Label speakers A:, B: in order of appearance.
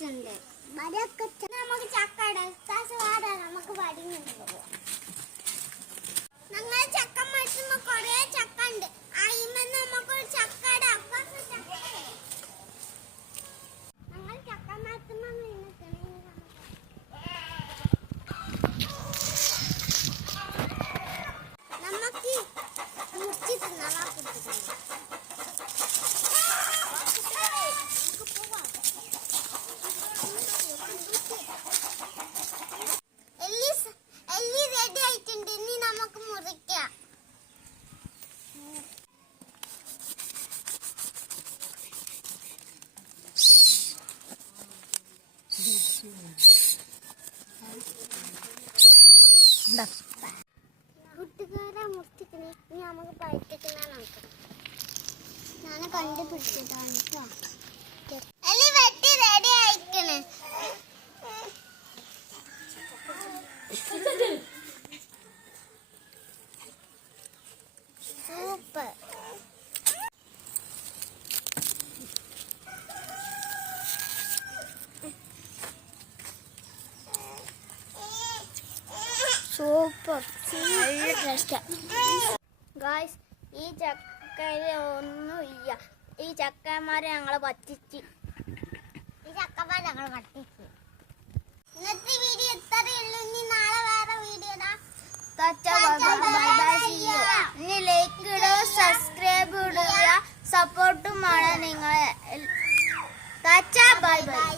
A: മരമൊക്കെ ച- നമുക്ക് ചക്കട വാട നമുക്ക് വടിഞ്ഞു പോവാം ഞങ്ങൾ ചക്ക മരത്തുമ്പോ കൊറേ ചക്ക ഉണ്ട് അയിമെന്ന് നമുക്കൊരു ചക്കട. അപ്പുറത്ത് ചക്ക ഞങ്ങൾ ചക്ക മരത്തുമ്പോ നമുക്ക് മുറിച്ച് തിന്നാൻ കൂട്ടുകാരെ മുറിച്ചിക്കണേ ഇനി നമുക്ക് പഴുത്തിക്കുന്ന നോക്കാം ഞാൻ കണ്ടുപിടിച്ചതാണ് കേട്ടോ. ഗായ്സ് ഈ ചക്കയിൽ ഒന്നുമില്ല ഈ ചക്കന്മാരെ ഞങ്ങൾ പറ്റിച്ച്. ഈ ചക്കന്മാരെ ഞങ്ങൾ പറ്റിച്ച്. ഇന്നത്തെ വീഡിയോ ഇത്രയേ ഉള്ളൂ. ഇനി നാളെ വേറെ വീഡിയോ ഇനി ലൈക്ക് ഇടുക സബ്സ്ക്രൈബ് ഇടുക സപ്പോർട്ടുമാണ് നിങ്ങളെ. Bye bye.